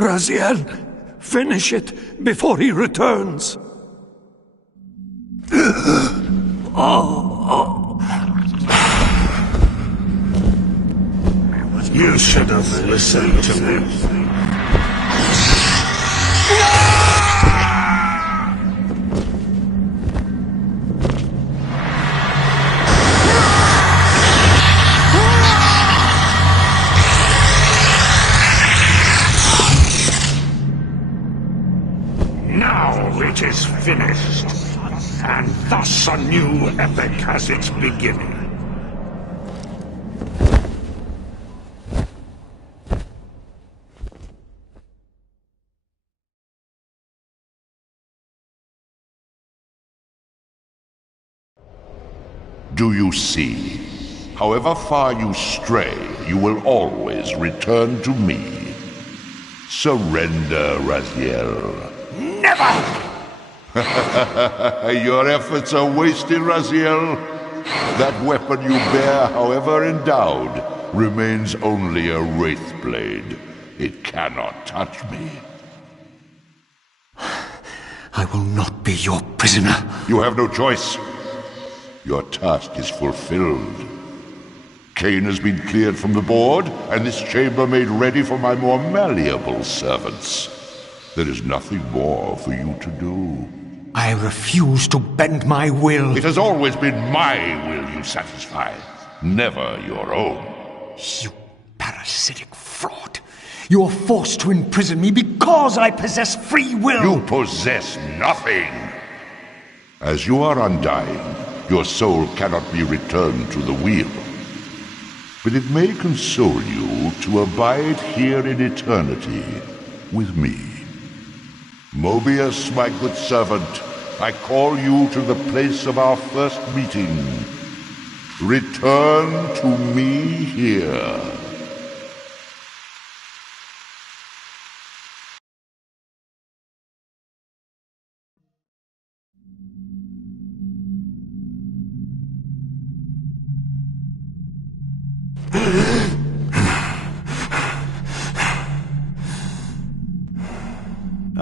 Raziel, finish it before he returns. You should have listened to me. Now it is finished, and thus a new epic has its beginning. Do you see? However far you stray, you will always return to me. Surrender, Raziel. Never! Your efforts are wasted, Raziel. That weapon you bear, however endowed, remains only a wraith blade. It cannot touch me. I will not be your prisoner. You have no choice. Your task is fulfilled. Cain has been cleared from the board, and this chamber made ready for my more malleable servants. There is nothing more for you to do. I refuse to bend my will. It has always been my will you satisfy, never your own. You parasitic fraud. You are forced to imprison me because I possess free will. You possess nothing. As you are undying, your soul cannot be returned to the wheel. But it may console you to abide here in eternity with me. Mobius, my good servant, I call you to the place of our first meeting. Return to me here.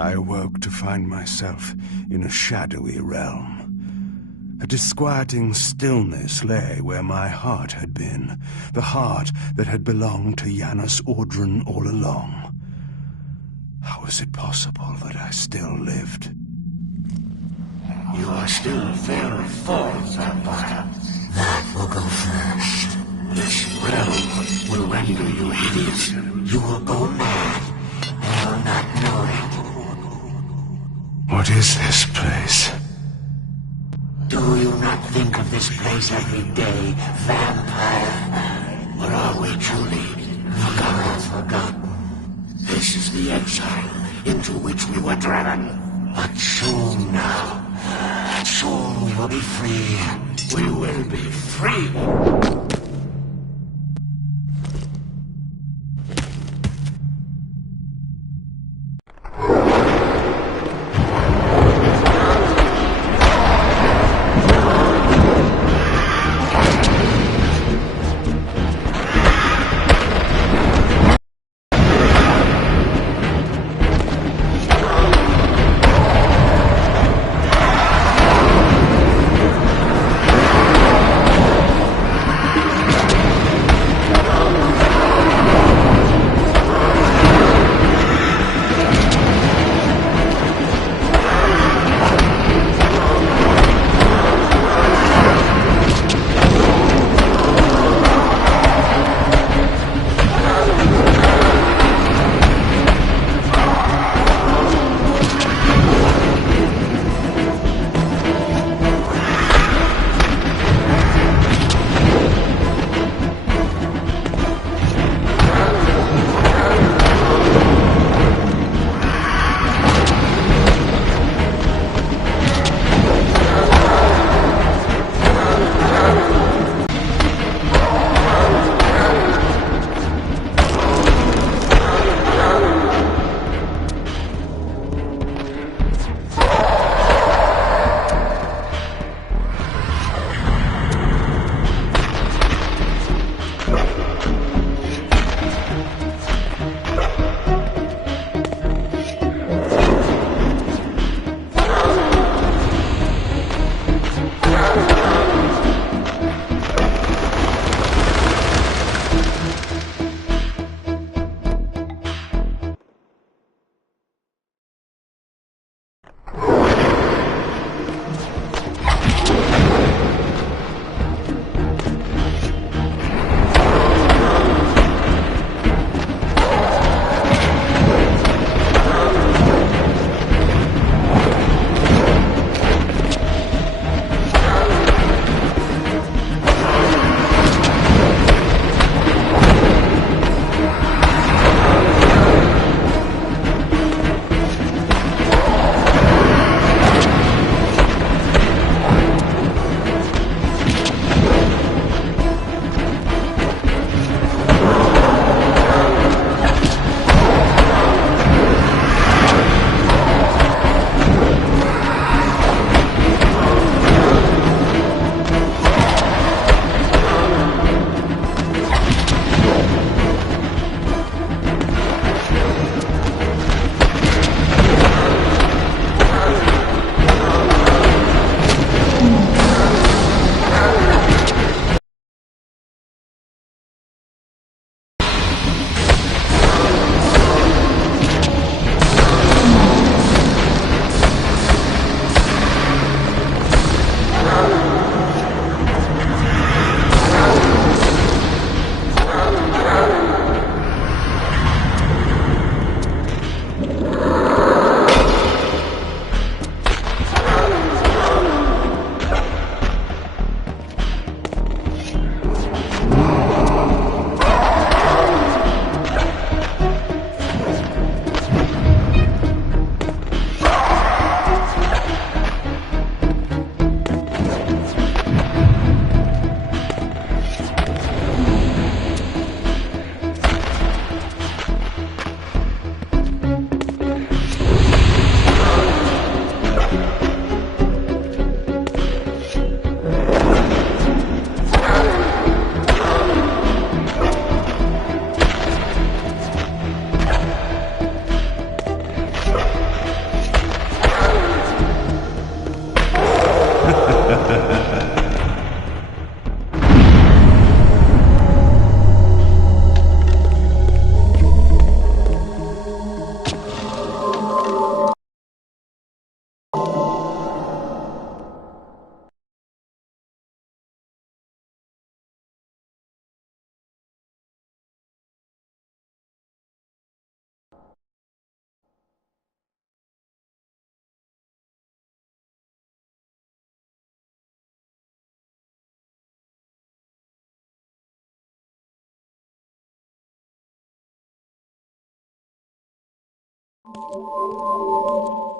I awoke to find myself in a shadowy realm. A disquieting stillness lay where my heart had been, the heart that had belonged to Janus Audrun all along. How was it possible that I still lived? You are still very full, vampire. That will go first. This realm will render you hideous. You will go mad, and will not know it. What is this place? Do you not think of this place every day, vampire? But are we truly Forgotten. This is the exile into which we were driven. But soon now, soon we will be free. We will be free.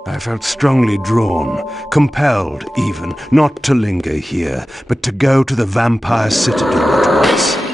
I felt strongly drawn, compelled even, not to linger here, but to go to the vampire citadel at once.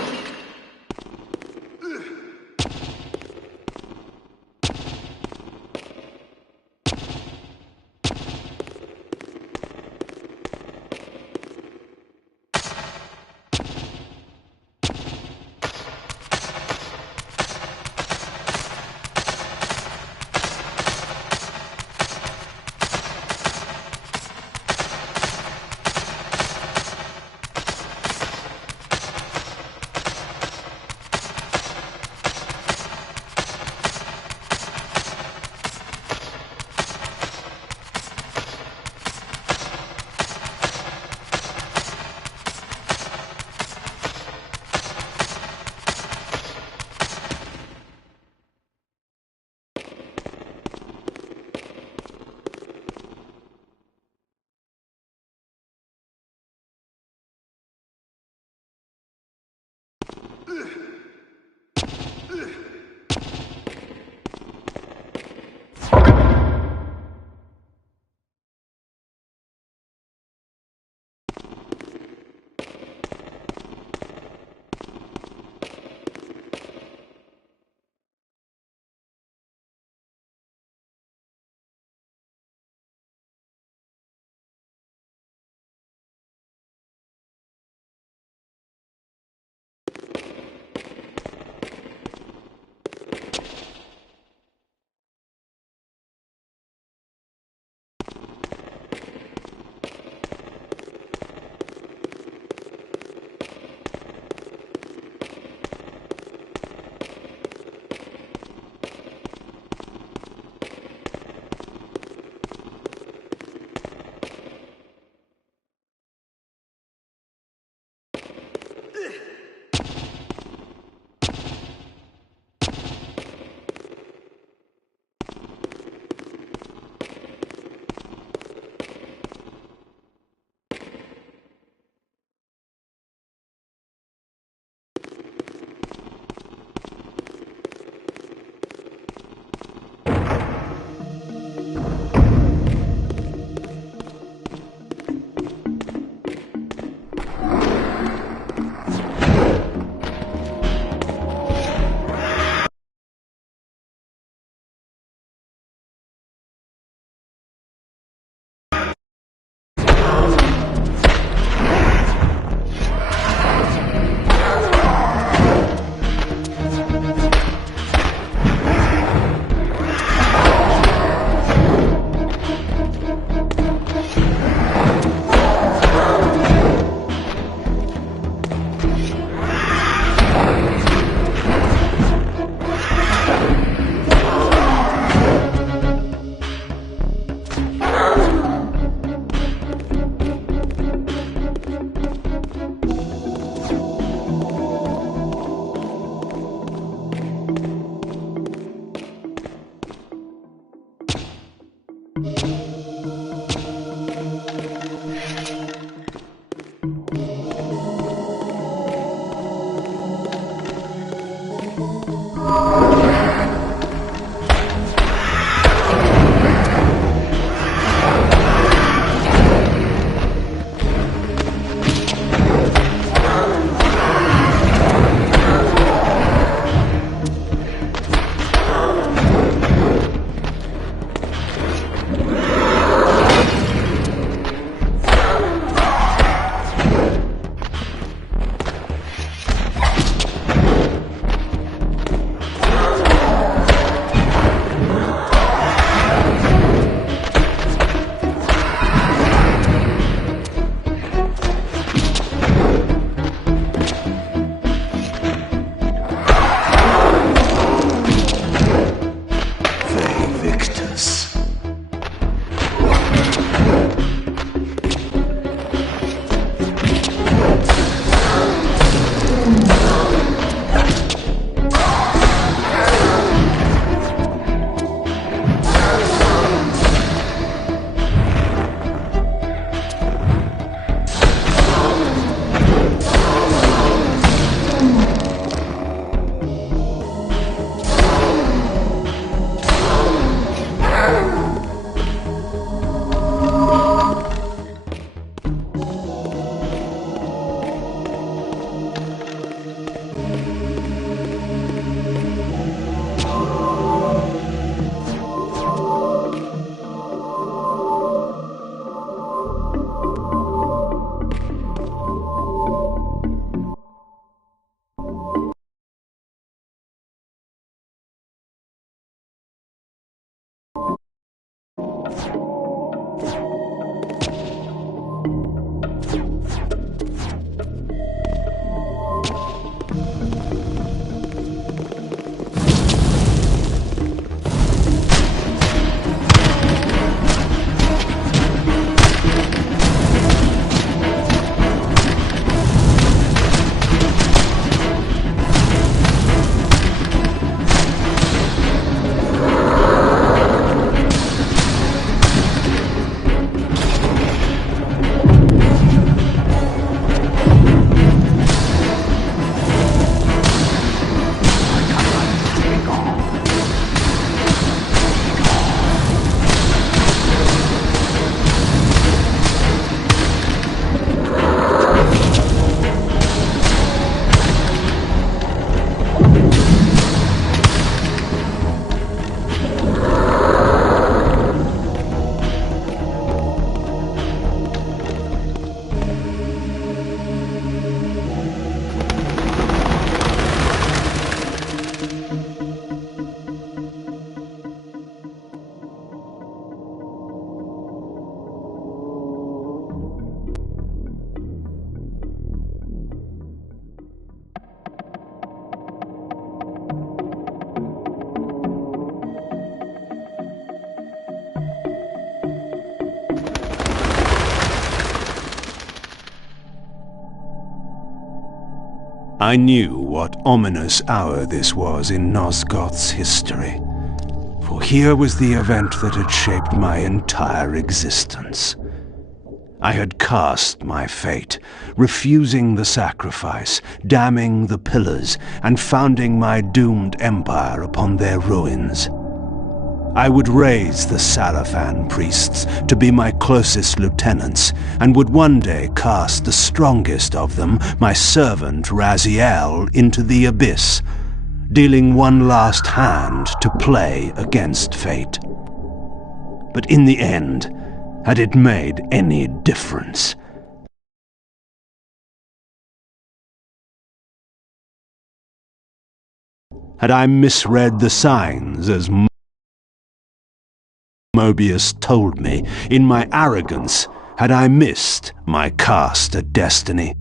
I knew what ominous hour this was in Nosgoth's history, for here was the event that had shaped my entire existence. I had cast my fate, refusing the sacrifice, damning the pillars, and founding my doomed empire upon their ruins. I would raise the Sarafan priests to be my closest lieutenants, and would one day cast the strongest of them, my servant Raziel, into the abyss, dealing one last hand to play against fate. But in the end, had it made any difference? Had I misread the signs as Mobius told me? In my arrogance, had I missed my cast at destiny?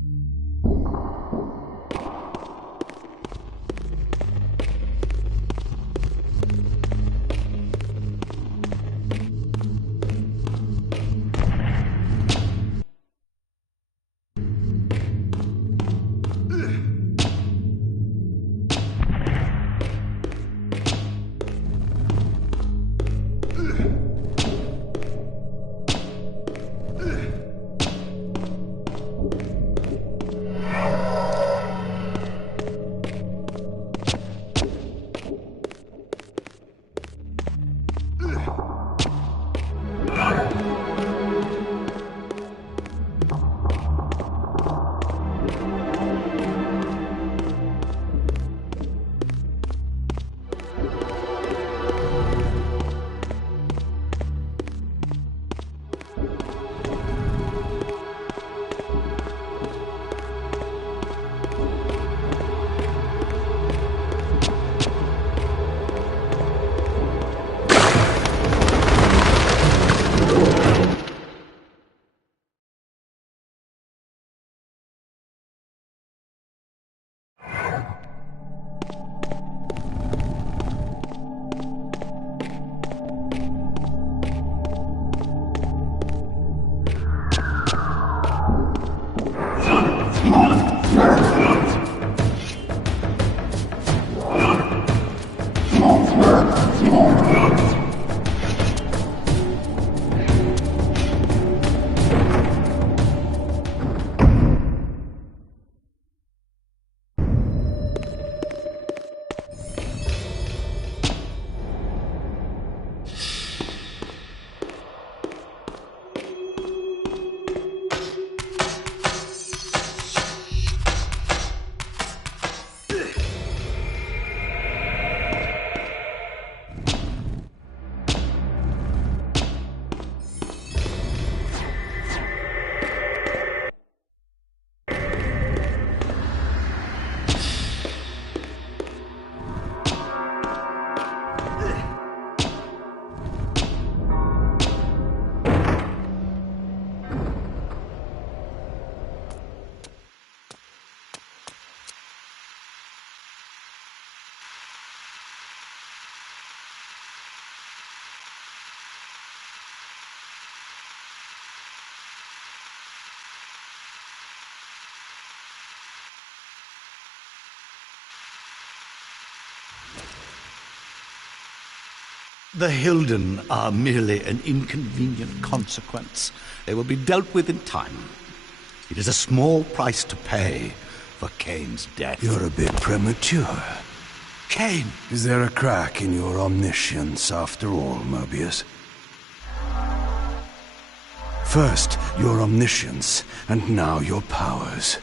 The Hilden are merely an inconvenient consequence. They will be dealt with in time. It is a small price to pay for Kane's death. You're a bit premature. Kane! Is there a crack in your omniscience after all, Mobius? First, your omniscience, and now your powers.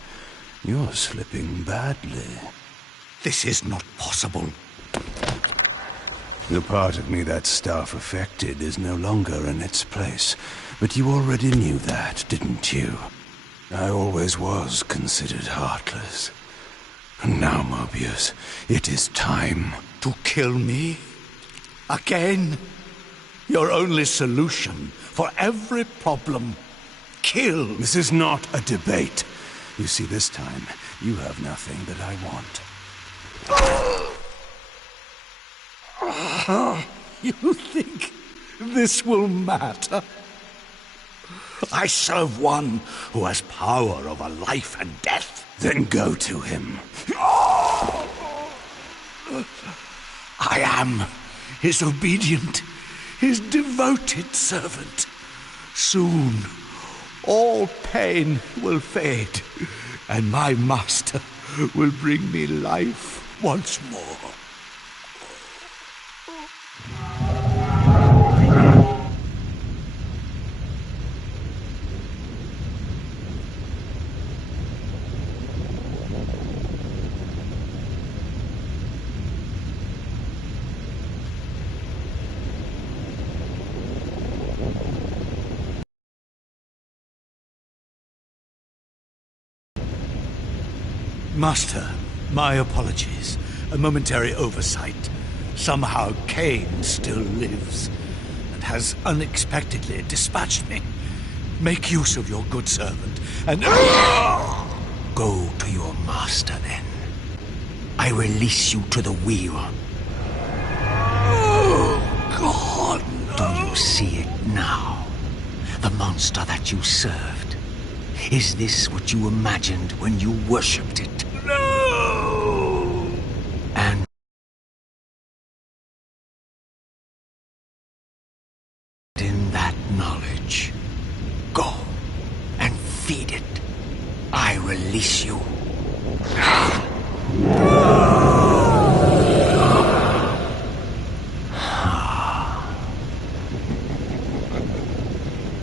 You're slipping badly. This is not possible. The part of me that staff affected is no longer in its place. But you already knew that, didn't you? I always was considered heartless. And now, Mobius, it is time. To kill me? Again? Your only solution for every problem. Kill. This is not a debate. You see, this time, you have nothing that I want. You think this will matter? I serve one who has power over life and death. Then go to him. I am his obedient, his devoted servant. Soon, all pain will fade, and my master will bring me life once more. Master, my apologies. A momentary oversight. Somehow Kane still lives, and has unexpectedly dispatched me. Make use of your good servant, and go to your master then. I release you to the wheel. Oh, God! Do you see it now? The monster that you served. Is this what you imagined when you worshipped it? No! And in that knowledge, go and feed it. I release you.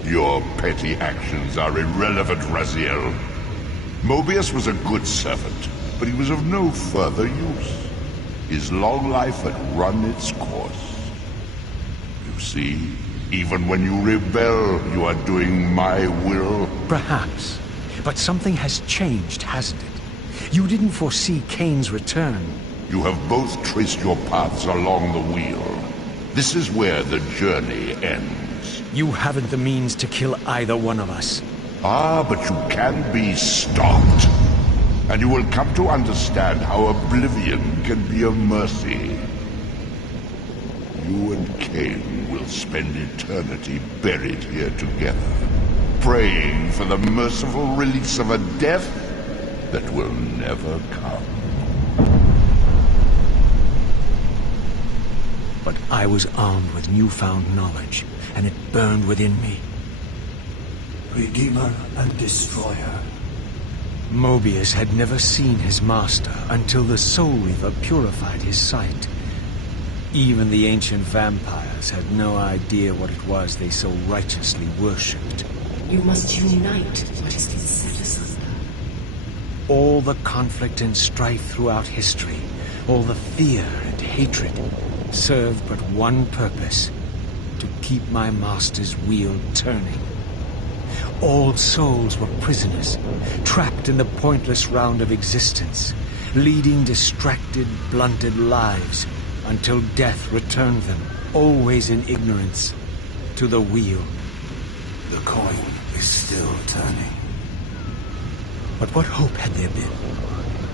Your petty actions are irrelevant, Raziel. Mobius was a good servant, but he was of no further use. His long life had run its course. You see, even when you rebel, you are doing my will. Perhaps. But something has changed, hasn't it? You didn't foresee Kane's return. You have both traced your paths along the wheel. This is where the journey ends. You haven't the means to kill either one of us. Ah, but you can be stopped. And you will come to understand how oblivion can be a mercy. You and Kane will spend eternity buried here together, praying for the merciful release of a death that will never come. But I was armed with newfound knowledge, and it burned within me. Redeemer and Destroyer. Mobius had never seen his master until the Soul Reaver purified his sight. Even the ancient vampires had no idea what it was they so righteously worshipped. You must unite what has been set asunder. All the conflict and strife throughout history, all the fear and hatred, served but one purpose: to keep my master's wheel turning. All souls were prisoners, trapped in the pointless round of existence, leading distracted, blunted lives until death returned them, always in ignorance, to the wheel. The coin is still turning. But what hope had there been?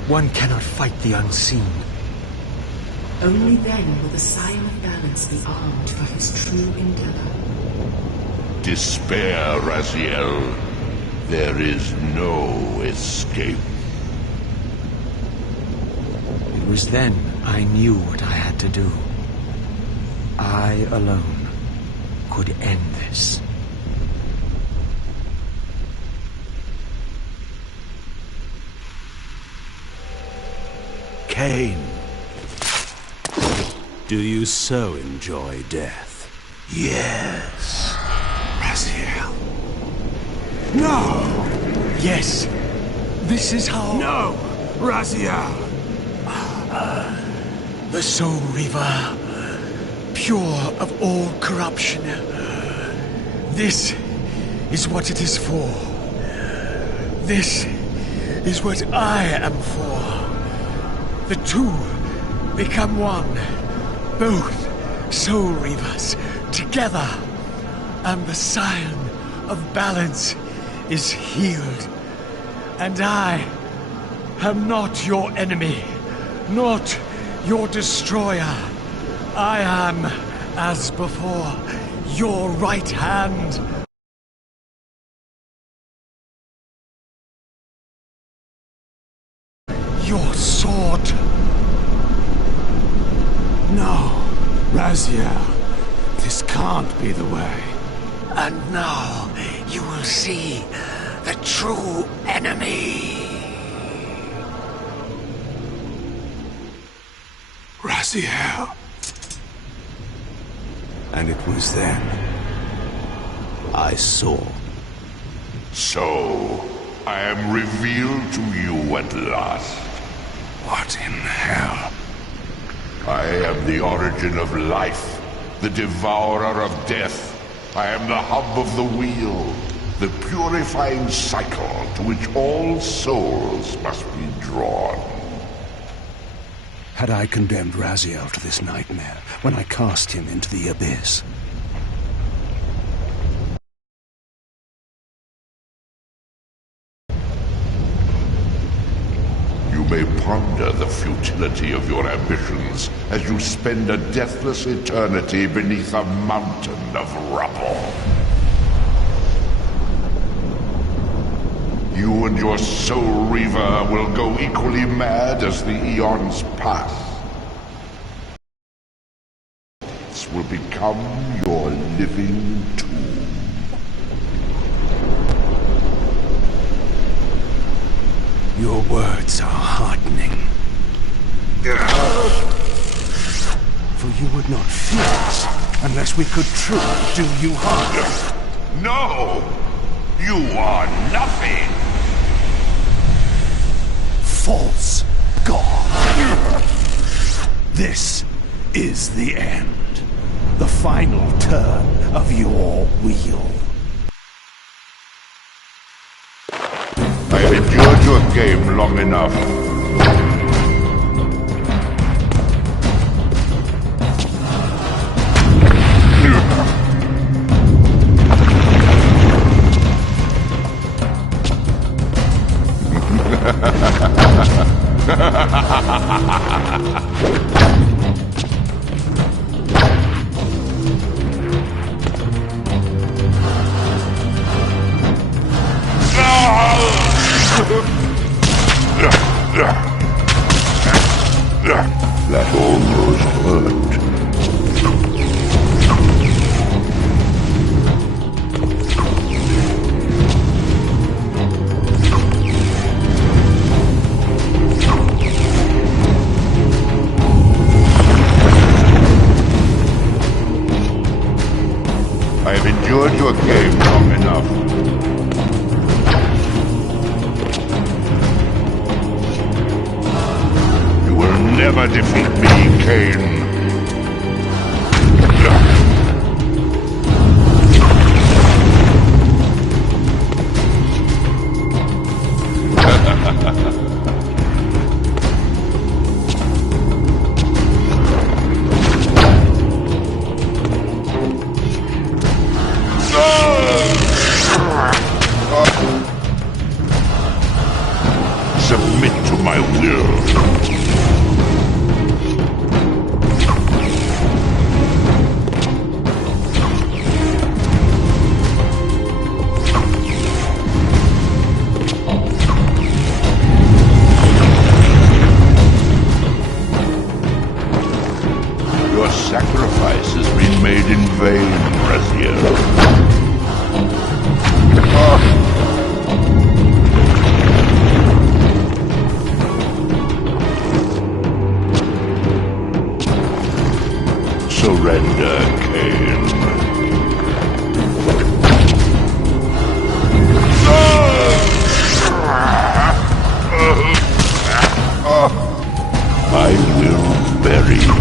One cannot fight the unseen. Only then will the Scion of Balance be armed for his true endeavor. Despair, Raziel. There is no escape. It was then I knew what I had to do. I alone could end this. Cain, do you so enjoy death? Yes. Raziel. No! Yes, this is how... No! Raziel! The Soul Reaver, pure of all corruption. This is what it is for. This is what I am for. The two become one. Both Soul Reavers together. And the Scion of Balance is healed. And I am not your enemy, not your destroyer. I am, as before, your right hand. Your sword. No, Raziel. This can't be the way. And now you will see the true enemy. Raziel. And it was then I saw. So, I am revealed to you at last. What in hell? I am the origin of life, the devourer of death. I am the hub of the wheel, the purifying cycle to which all souls must be drawn. Had I condemned Raziel to this nightmare when I cast him into the abyss? You may ponder the futility of your ambitions as you spend a deathless eternity beneath a mountain of rubble. You and your Soul Reaver will go equally mad as the eons pass. This will become your living tomb. Your words are heartening. For you would not fear us unless we could truly do you harm. No! You are nothing! False god! This is the end. The final turn of your wheel. I have endured your game long enough. That almost hurt. I have endured your game long enough. Never defeat me, Cain. Submit to my will. Your sacrifice is vain, Raziel. Surrender, Cain. I will bury you.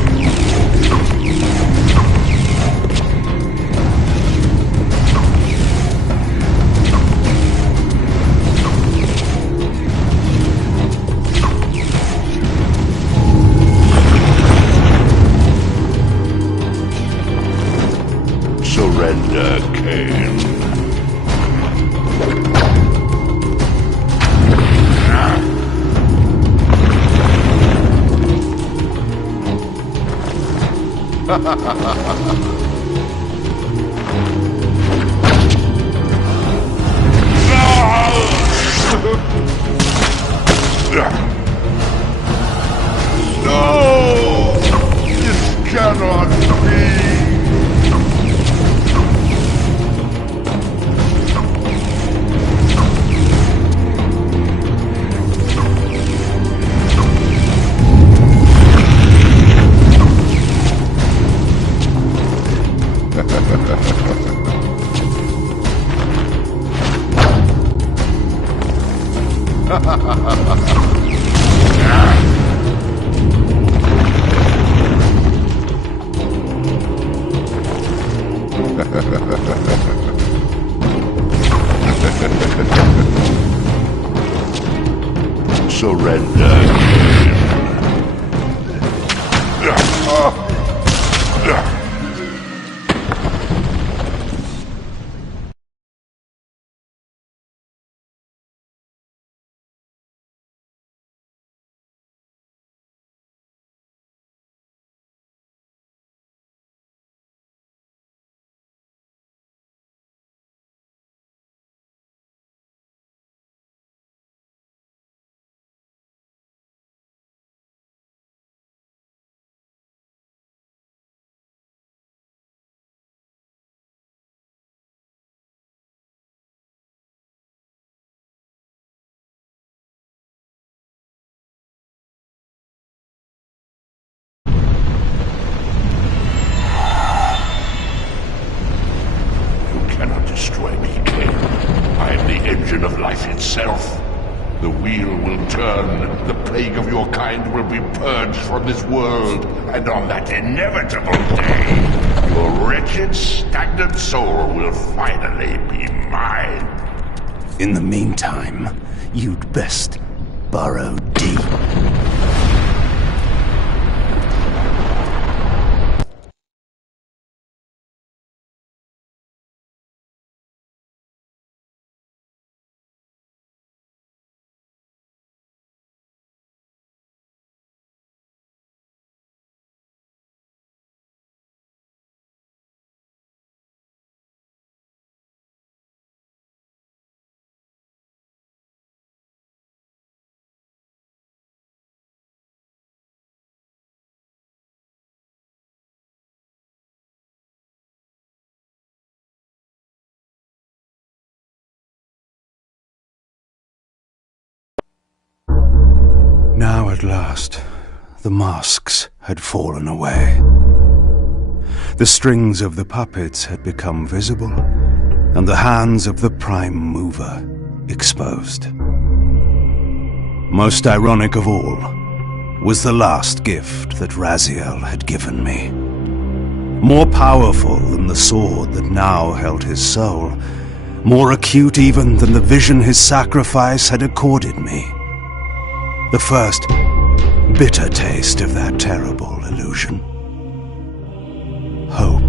Surrender, Cain. No! This cannot be! Surrender. Destroy me, Cain. I am the engine of life itself. The wheel will turn, the plague of your kind will be purged from this world, and on that inevitable day, your wretched, stagnant soul will finally be mine. In the meantime, you'd best burrow deep. Now at last, the masks had fallen away. The strings of the puppets had become visible, and the hands of the Prime Mover exposed. Most ironic of all was the last gift that Raziel had given me. More powerful than the sword that now held his soul, more acute even than the vision his sacrifice had accorded me. The first bitter taste of that terrible illusion. Hope.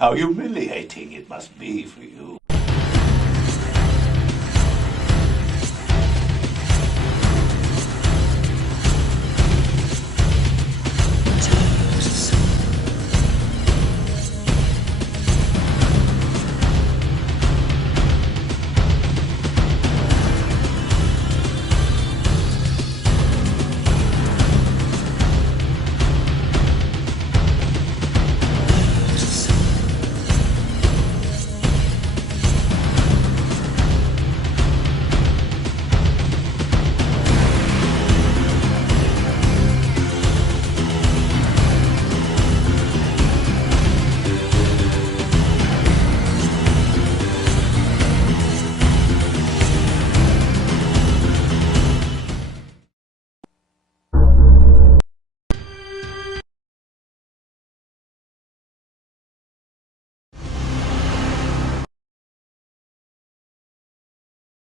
How humiliating it must be for you.